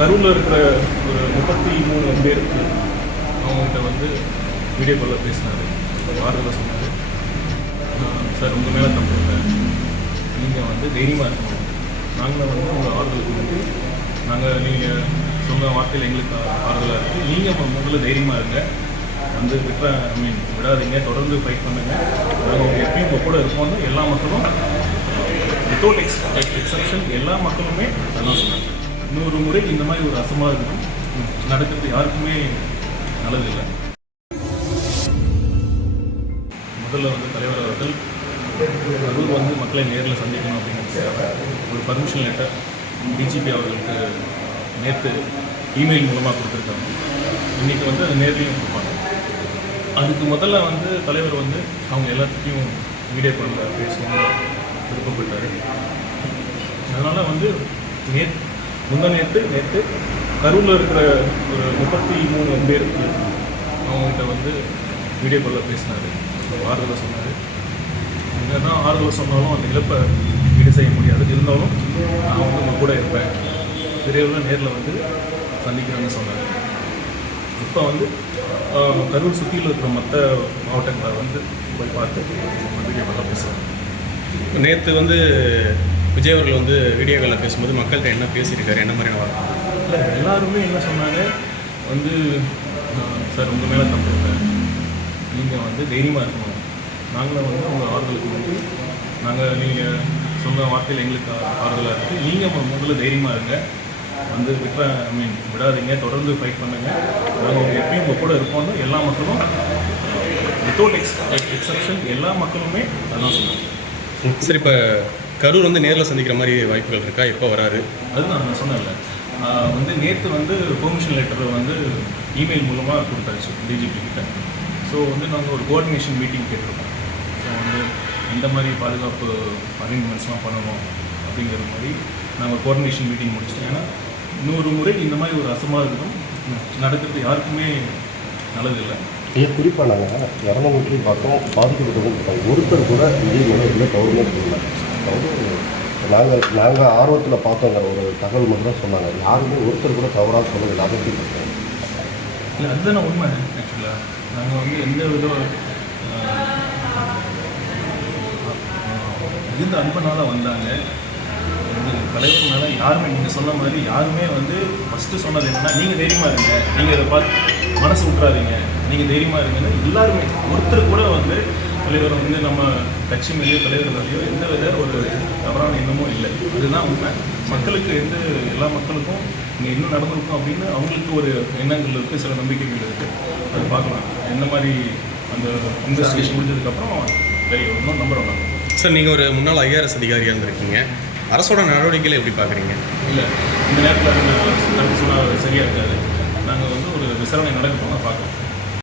கரூரில் இருக்கிற ஒரு 33 பேர் அவங்ககிட்ட வந்து வீடியோ காலில் பேசினார். ஆறுதலாக சொன்னார், சார் உங்கள் மேலே தப்பு இல்லை, நீங்கள் வந்து தைரியமாக இருக்கணும், நாங்கள் வந்து உங்கள் ஆறுதலுக்கு வந்து நீங்கள் சொன்ன வார்த்தையில் எங்களுக்கு ஆறுதலாக இருக்குது, நீங்கள் முதல்ல தைரியமாக இருங்க, வந்து விடாதீங்க, தொடர்ந்து ஃபைட் பண்ணுங்கள், நாங்கள் உங்கள் எப்பயும் உங்கள் கூட இருப்போம்னு எல்லா மக்களும் வித்தவுட் எக்ஸப்ஷன் எல்லா மக்களுமே அதான் சொன்னாங்க. இன்னொரு முறை இந்த மாதிரி ஒரு அசம்பாவிதம் நடக்கிறது யாருக்குமே நல்லதில்லை. முதல்ல வந்து தலைவர் அவர்கள் கரூர் வந்து மக்களை நேரில் சந்திக்கணும் அப்படிங்கிறதுக்காக ஒரு பர்மிஷன் லெட்டர் டிஜிபி அவர்களுக்கு நேற்று இமெயில் மூலமாக கொடுத்துருக்காங்க. இன்றைக்கி வந்து அது நேர்லையும் கொடுப்பாங்க. அதுக்கு முதல்ல வந்து தலைவர் வந்து அவங்க எல்லாத்துக்கும் வீடியோ காலில் பேசணும்னு விருப்பப்பட்டார். அதனால் வந்து நேற்று கரூரில் இருக்கிற ஒரு 33 பேர் அவங்ககிட்ட வந்து வீடியோ காலில் பேசினார். ஆறுதலாக சொன்னார். என்ன தான் ஆறுதலாக சொன்னாலும் அந்த இழப்பை ஈடு செய்ய முடியாது, இருந்தாலும் நான் வந்து உங்கள் கூட இருப்பேன், பெரியவர்கள் நேரில் வந்து சந்திக்கிறேன்னு சொன்னார். இப்போ வந்து கரூர் சுற்றியில் இருக்கிற மற்ற மாவட்டங்களை வந்து போய் பார்த்து வீடியோ காலில் பேசுகிறாங்க. நேற்று வந்து விஜய் அவர்கள் வந்து வீடியோ காலில் பேசும்போது மக்கள்கிட்ட என்ன பேசியிருக்காரு, என்ன மாதிரியான வார்த்தை? இல்லை, எல்லாருமே என்ன சொன்னாங்க வந்து, சார் உங்கள் மேலே தப்பு இல்லை, நீங்கள் வந்து தைரியமாக இருக்கணும், நாங்களும் வந்து உங்கள் ஆறுதலுக்கு வந்து நீங்கள் சொன்ன வார்த்தையில் எங்களுக்கு ஆறுதலாக இருக்குது, நீங்கள் முதல்ல தைரியமாக இருங்க, வந்து விடாதீங்க, தொடர்ந்து ஃபைட் பண்ணுங்கள், நாங்கள் உங்கள் எப்பயும் உங்கள் கூட இருப்போம்னு எல்லா மக்களும் வித்தவுட் எக்ஸப்ஷன் எல்லா மக்களுமே அதான் சொன்னாங்க. சரி, இப்போ கரூர் வந்து நேரில் சந்திக்கிற மாதிரி வாய்ப்புகள் இருக்கா? எப்போ வராரு? அதுதான் நான் சொன்னேன்ல, வந்து நேற்று வந்து பெர்மிஷன் லெட்டர் வந்து இமெயில் மூலமாக கொடுத்தாச்சு டிஜிபி கிட்ட. ஸோ வந்து நாங்கள் ஒரு கோஆர்டினேஷன் மீட்டிங் கேட்டிருக்கோம். ஸோ வந்து இந்த மாதிரி பாதுகாப்பு அரேஞ்ச்மெண்ட்ஸ்லாம் பண்ணணும் அப்படிங்கிற மாதிரி நாங்கள் கோஆர்டினேஷன் மீட்டிங் முடிச்சிட்டோம். ஏன்னா இன்னொரு முறை இந்த மாதிரி ஒரு அசம்பாவிதம் நடக்கிறது யாருக்குமே நல்லதில்லை. குறிப்பாக நாங்கள் 200 பார்த்தோம், பாதிக்கப்பட்டவங்க பார்த்தோம், ஒருத்தர் கூட விஜய் மேலே கவர்மெண்ட் இல்லை. அதாவது நாங்கள் ஆர்வத்தில் பார்த்தோங்க, ஒரு தகவல் மட்டும் தான் சொன்னாங்க, யாருமே ஒருத்தர் கூட தவறாக சொன்னது அதை பார்த்தோம். இல்லை, அதுதானே உண்மை. ஆக்சுவலாக நாங்கள் வந்து எந்த விதம் இருந்த அன்பனால வந்தாங்க. தலைவர் மேலே யாருமே நீங்கள் சொன்ன மாதிரி யாருமே வந்து ஃபஸ்ட்டு சொன்னது என்னென்னா, நீங்கள் தைரியமாக இருங்க, நீங்கள் இதை பார்த்து மனசு விட்டுறாதீங்க, நீங்கள் தைரியமாக இருங்கன்னு எல்லாருமே, ஒருத்தர் கூட வந்து தலைவர் வந்து நம்ம கட்சி மேலேயோ தலைவர் மேலேயோ எந்த வித ஒரு தவறான எண்ணமும் இல்லை. அதுதான் உண்மை. மக்களுக்கு எல்லா மக்களுக்கும் இங்கே இன்னும் நடந்திருக்கும் அப்படின்னு அவங்களுக்கு ஒரு எண்ணங்கள் இருக்குது, சில நம்பிக்கைகள் இருக்குது. அது பார்க்கலாம், எந்த மாதிரி அந்த இன்வெஸ்டிகேஷன் முடிஞ்சதுக்கப்புறம் தெரியும், இன்னும் நம்புகிறோம் நாங்கள். சார், நீங்கள் ஒரு முன்னாள் IRS அதிகாரியாக இருந்திருக்கீங்க, அரசோட நடவடிக்கைகளை எப்படி பார்க்குறீங்க? இல்லை, இந்த நேரத்தில் நடந்து சொன்னால் சரியாக இருக்காது. நாங்கள் வந்து ஒரு விசாரணை நடக்கணும், நான் பார்க்குறோம்.